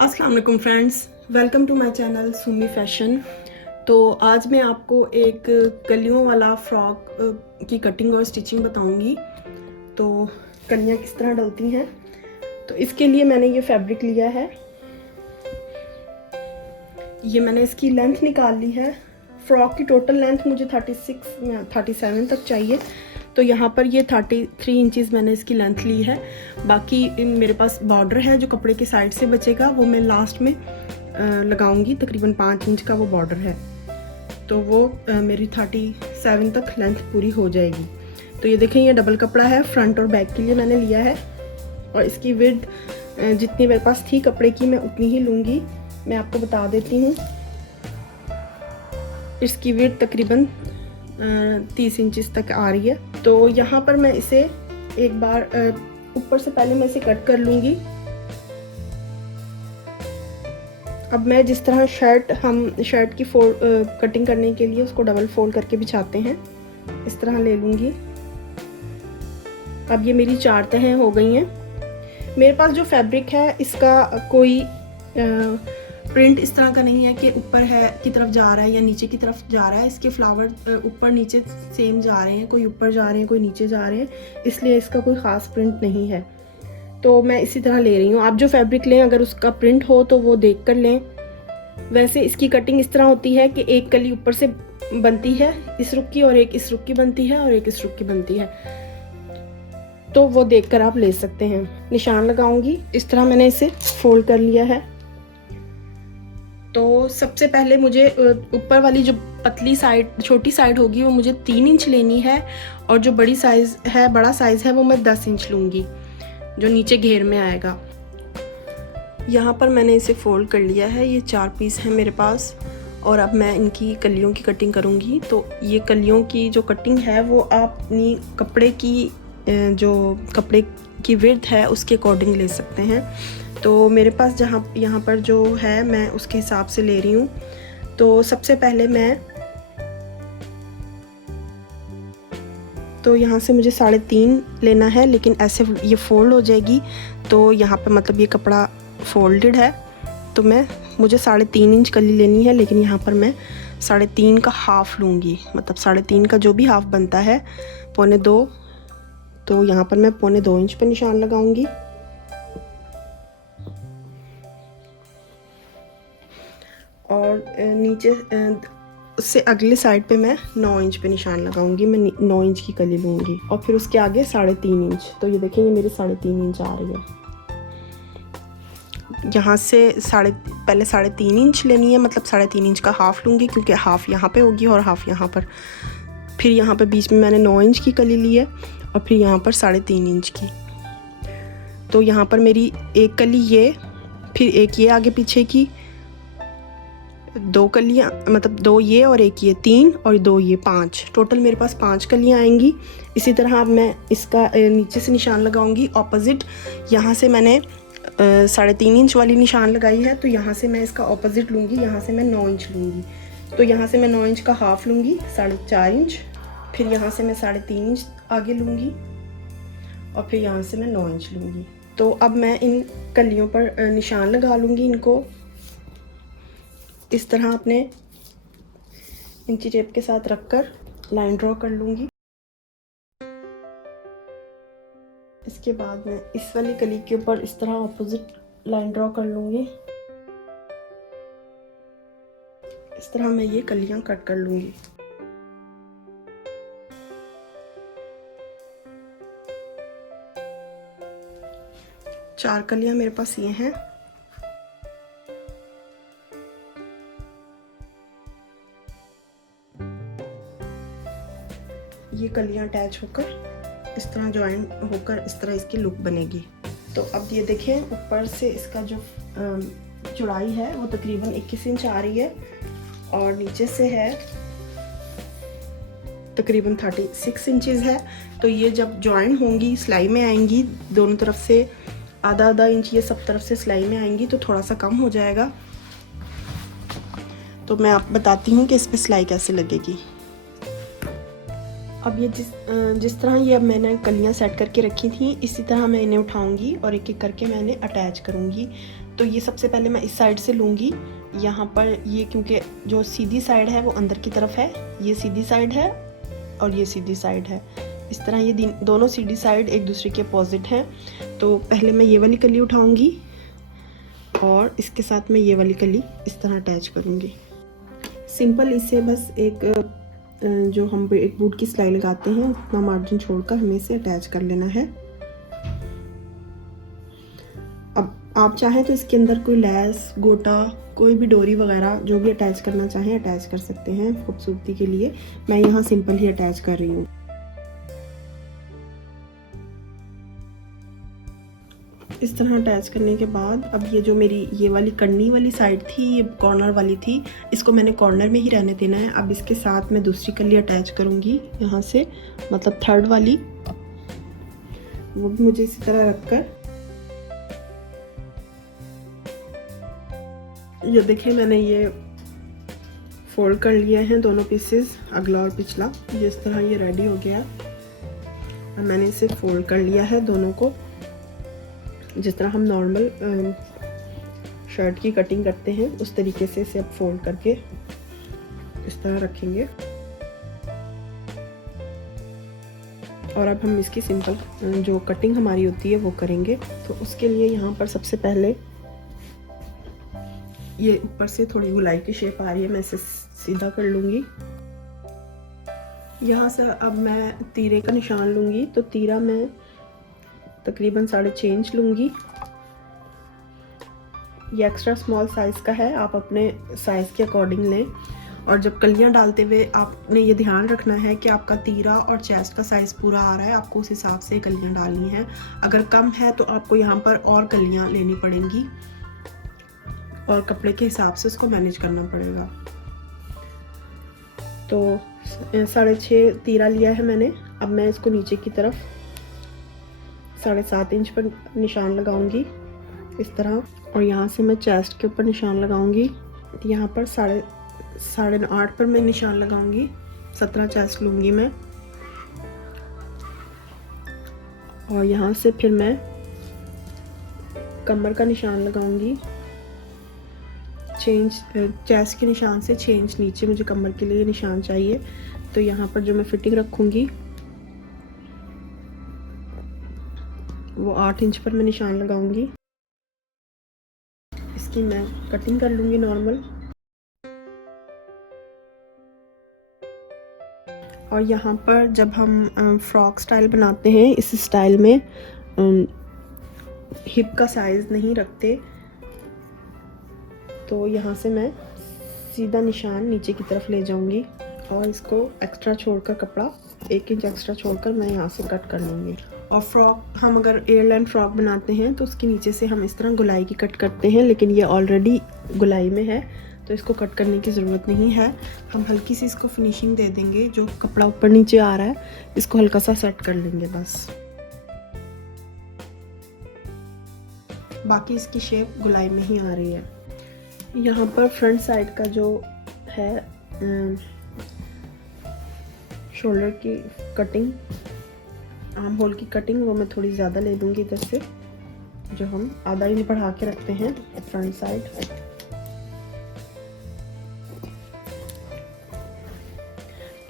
अस्सलाम वालेकुम friends, welcome to my channel Sumi fashion. तो आज मैं आपको एक कलियों वाला फ्रॉक की कटिंग और स्टिचिंग बताऊंगी। तो कलियां किस तरह डलती हैं, तो इसके लिए मैंने ये फैब्रिक लिया है। ये मैंने इसकी लेंथ निकाल ली है। फ्रॉक की टोटल लेंथ मुझे 37 तक चाहिए, तो यहाँ पर ये 33 इंचज़ मैंने इसकी लेंथ ली है। बाकी मेरे पास बॉर्डर है जो कपड़े के साइड से बचेगा, वो मैं लास्ट में लगाऊंगी। तकरीबन 5 इंच का वो बॉर्डर है, तो वो मेरी 37 तक लेंथ पूरी हो जाएगी। तो ये देखें, ये डबल कपड़ा है, फ्रंट और बैक के लिए मैंने लिया है। और इसकी विड्थ जितनी मेरे पास थी कपड़े की, मैं उतनी ही लूँगी। मैं आपको बता देती हूँ, इसकी विड्थ तकरीबन 30 इंचज़ तक आ रही है। तो यहाँ पर मैं इसे एक बार ऊपर से पहले मैं इसे कट कर लूँगी। अब मैं जिस तरह शर्ट की कटिंग करने के लिए उसको डबल फोल्ड करके बिछाते हैं, इस तरह ले लूँगी। अब ये मेरी 4 तहें हो गई हैं। मेरे पास जो फैब्रिक है इसका कोई प्रिंट इस तरह का नहीं है कि ऊपर है की तरफ जा रहा है या नीचे की तरफ जा रहा है। इसके फ्लावर ऊपर नीचे सेम जा रहे हैं, कोई ऊपर जा रहे हैं, कोई नीचे जा रहे हैं, इसलिए इसका कोई ख़ास प्रिंट नहीं है। तो मैं इसी तरह ले रही हूँ। आप जो फैब्रिक लें, अगर उसका प्रिंट हो तो वो देख कर लें। वैसे इसकी कटिंग इस तरह होती है कि एक कली ऊपर से बनती है इस रुख की, और एक इस रुख की बनती है, और एक इस रुख की बनती है। तो वो देखकर आप ले सकते हैं। निशान लगाऊंगी, इस तरह मैंने इसे फोल्ड कर लिया है। तो सबसे पहले मुझे ऊपर वाली जो पतली साइड, छोटी साइड होगी, वो मुझे 3 इंच लेनी है, और जो बड़ा साइज़ है वो मैं 10 इंच लूँगी, जो नीचे घेर में आएगा। यहाँ पर मैंने इसे फोल्ड कर लिया है। ये 4 पीस हैं मेरे पास, और अब मैं इनकी कलियों की कटिंग करूँगी। तो ये कलियों की जो कटिंग है वो आप अपनी कपड़े की विड्थ है उसके अकॉर्डिंग ले सकते हैं। तो मेरे पास यहाँ पर जो है मैं उसके हिसाब से ले रही हूँ। तो सबसे पहले तो यहाँ से मुझे 3.5 लेना है, लेकिन ऐसे ये फोल्ड हो जाएगी। तो यहाँ पे मतलब ये कपड़ा फोल्डेड है, तो मुझे 3.5 इंच कली लेनी है, लेकिन यहाँ पर मैं 3.5 का हाफ लूँगी। मतलब 3.5 का जो भी हाफ बनता है, 2.25, तो यहाँ पर मैं 2.25 इंच पे निशान लगाऊंगी। और नीचे उससे अगले साइड पे मैं 9 इंच पे निशान लगाऊंगी। मैं 9 इंच की कली लूँगी, और फिर उसके आगे 3.5 इंच। तो ये देखें, ये मेरी 3.5 इंच आ रही है। यहाँ से पहले 3.5 इंच लेनी है, मतलब 3.5 इंच का हाफ लूँगी, क्योंकि हाफ यहाँ पे होगी और हाफ यहाँ पर। फिर यहाँ पे बीच में मैंने 9 इंच की कली ली है, और फिर यहाँ पर 3.5 इंच की। तो यहाँ पर मेरी एक कली ये, फिर एक ये आगे पीछे की, 2 कलियाँ, मतलब 2 ये और एक ये, 3 और 2 ये, 5। टोटल मेरे पास 5 कलियाँ आएंगी। इसी तरह अब मैं इसका नीचे से निशान लगाऊंगी ऑपोजिट। यहाँ से मैंने 3.5 इंच वाली निशान लगाई है, तो यहाँ से मैं इसका ऑपोजिट लूँगी। यहाँ से मैं 9 इंच लूँगी। तो यहाँ से मैं 9 इंच का हाफ लूँगी, 4.5 इंच। फिर यहाँ से मैं 3.5 इंच आगे लूँगी, और फिर यहाँ से मैं 9 इंच लूँगी। तो अब मैं इन कलियों पर निशान लगा लूँगी। इनको इस तरह अपने इंची टेप के साथ रखकर लाइन ड्रॉ कर लूँगी। इसके बाद मैं इस वाली कली के ऊपर इस तरह ऑपोजिट लाइन ड्रॉ कर लूँगी। इस तरह मैं ये कलियां कट कर लूँगी। चार कलियां मेरे पास ये हैं। ये कलियां अटैच होकर इस तरह ज्वाइन होकर इस तरह इसकी लुक बनेगी। तो अब ये देखें, ऊपर से इसका जो चौड़ाई है वो तकरीबन 21 इंच आ रही है, और नीचे से है तकरीबन 36 इंचज़ है। तो ये जब ज्वाइन होंगी, सिलाई में आएंगी, दोनों तरफ से आधा इंच ये सब तरफ से सिलाई में आएंगी, तो थोड़ा सा कम हो जाएगा। तो मैं आप बताती हूँ कि इस पर सिलाई कैसे लगेगी। अब ये जिस तरह ये अब मैंने कलियाँ सेट करके रखी थी, इसी तरह मैं इन्हें उठाऊंगी और एक एक करके मैं इन्हें अटैच करूँगी। तो ये सबसे पहले मैं इस साइड से लूँगी। यहाँ पर ये क्योंकि जो सीधी साइड है वो अंदर की तरफ है, ये सीधी साइड है और ये सीधी साइड है। इस तरह ये दोनों सीधी साइड एक दूसरे के अपोजिट हैं। तो पहले मैं ये वाली कली उठाऊँगी और इसके साथ मैं ये वाली कली इस तरह अटैच करूँगी। सिंपल इससे बस एक जो हम एक बूट की सिलाई लगाते हैं उतना मार्जिन छोड़कर हमें इसे अटैच कर लेना है। अब आप चाहें तो इसके अंदर कोई लैस, गोटा, कोई भी डोरी वगैरह जो भी अटैच करना चाहें अटैच कर सकते हैं खूबसूरती के लिए। मैं यहाँ सिंपल ही अटैच कर रही हूँ। इस तरह अटैच करने के बाद अब ये जो मेरी ये वाली कन्नी वाली साइड थी, ये कॉर्नर वाली थी, इसको मैंने कॉर्नर में ही रहने देना है। अब इसके साथ मैं दूसरी कली अटैच करूँगी यहाँ से, मतलब थर्ड वाली, वो भी मुझे इसी तरह रखकर, ये देखिए मैंने ये फोल्ड कर लिए हैं दोनों पीसेस, अगला और पिछला। जिस तरह ये रेडी हो गया और मैंने इसे फोल्ड कर लिया है दोनों को, जिस तरह हम नॉर्मल शर्ट की कटिंग करते हैं उस तरीके से इसे अब फोल्ड करके इस तरह रखेंगे। और अब हम इसकी सिंपल जो कटिंग हमारी होती है वो करेंगे। तो उसके लिए यहाँ पर सबसे पहले ये ऊपर से थोड़ी गोलाई की शेप आ रही है, मैं इसे सीधा कर लूँगी। यहाँ से अब मैं तीरे का निशान लूँगी। तो तीरा मैं तकरीबन 6.5 इंच लूँगी। ये एक्स्ट्रा स्मॉल साइज़ का है, आप अपने साइज़ के अकॉर्डिंग लें। और जब कलियाँ डालते हुए आपने ये ध्यान रखना है कि आपका तीरा और चेस्ट का साइज़ पूरा आ रहा है, आपको उस हिसाब से कलियाँ डालनी हैं। अगर कम है तो आपको यहाँ पर और कलियाँ लेनी पड़ेंगी और कपड़े के हिसाब से उसको मैनेज करना पड़ेगा। तो 6.5 तीरा लिया है मैंने। अब मैं इसको नीचे की तरफ 7.5 इंच पर निशान लगाऊंगी इस तरह, और यहाँ से मैं चेस्ट के ऊपर निशान लगाऊंगी। यहाँ पर 8.5 पर मैं निशान लगाऊंगी, 17 चेस्ट लूँगी मैं। और यहाँ से फिर मैं कमर का निशान लगाऊंगी, 6 इंच चेस्ट के निशान से 6 इंच नीचे मुझे कमर के लिए निशान चाहिए। तो यहाँ पर जो मैं फिटिंग रखूँगी वो 8 इंच पर मैं निशान लगाऊंगी। इसकी मैं कटिंग कर लूँगी नॉर्मल। और यहाँ पर जब हम फ्रॉक स्टाइल बनाते हैं, इस स्टाइल में हिप का साइज़ नहीं रखते, तो यहाँ से मैं सीधा निशान नीचे की तरफ ले जाऊंगी और इसको एक्स्ट्रा छोड़कर, कपड़ा 1 इंच एक्स्ट्रा छोड़कर मैं यहाँ से कट कर लूँगी। और फ्रॉक हम अगर एयरलाइन फ्रॉक बनाते हैं तो उसके नीचे से हम इस तरह गुलाई की कट करते हैं, लेकिन ये ऑलरेडी गुलाई में है तो इसको कट करने की ज़रूरत नहीं है। हम हल्की सी इसको फिनिशिंग दे देंगे, जो कपड़ा ऊपर नीचे आ रहा है इसको हल्का सा सेट कर लेंगे बस। बाकी इसकी शेप गुलाई में ही आ रही है। यहाँ पर फ्रंट साइड का जो है शोल्डर की कटिंग, आर्म होल की कटिंग, वो मैं थोड़ी ज़्यादा ले लूँगी इधर से, जो हम आधा इंच बढ़ा के रखते हैं फ्रंट साइड।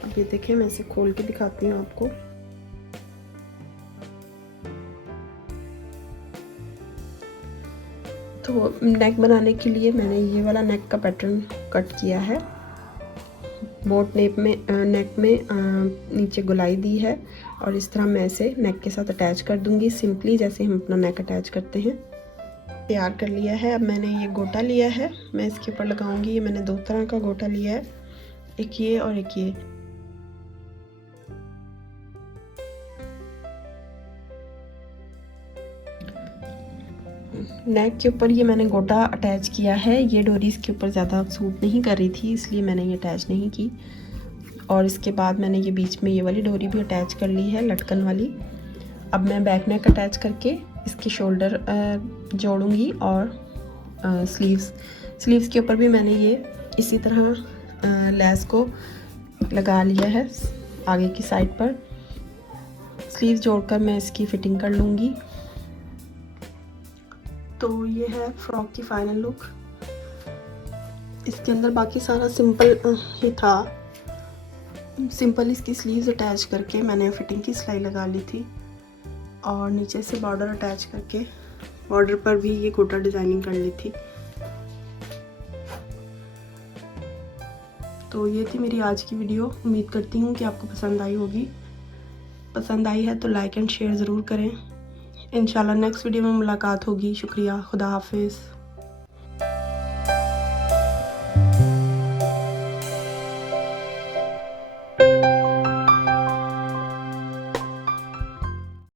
अब ये देखें, मैं इसे खोल के दिखाती हूँ आपको। तो नेक बनाने के लिए मैंने ये वाला नेक का पैटर्न कट किया है। बोट नेक में नीचे गुलाई दी है और इस तरह मैं इसे नेक के साथ अटैच कर दूंगी, सिंपली जैसे हम अपना नेक अटैच करते हैं। तैयार कर लिया है। अब मैंने ये गोटा लिया है, मैं इसके ऊपर लगाऊंगी। ये मैंने 2 तरह का गोटा लिया है, एक ये और एक ये। नेक के ऊपर ये मैंने गोटा अटैच किया है। ये डोरी इसके ऊपर ज़्यादा सूट नहीं कर रही थी, इसलिए मैंने ये अटैच नहीं की। और इसके बाद मैंने ये बीच में ये वाली डोरी भी अटैच कर ली है, लटकन वाली। अब मैं बैक नेक अटैच करके इसके शोल्डर जोड़ूंगी और स्लीव्स के ऊपर भी मैंने ये इसी तरह लेस को लगा लिया है आगे की साइड पर। स्लीव्स जोड़कर मैं इसकी फिटिंग कर लूँगी। तो ये है फ्रॉक की फाइनल लुक। इसके अंदर बाकी सारा सिंपल ही था। सिंपल इसकी स्लीव्स अटैच करके मैंने फिटिंग की सिलाई लगा ली थी और नीचे से बॉर्डर अटैच करके बॉर्डर पर भी ये गोटा डिज़ाइनिंग कर ली थी। तो ये थी मेरी आज की वीडियो। उम्मीद करती हूँ कि आपको पसंद आई होगी। पसंद आई है तो लाइक एंड शेयर ज़रूर करें। इंशाल्लाह नेक्स्ट वीडियो में मुलाकात होगी। शुक्रिया। खुदा हाफिज़।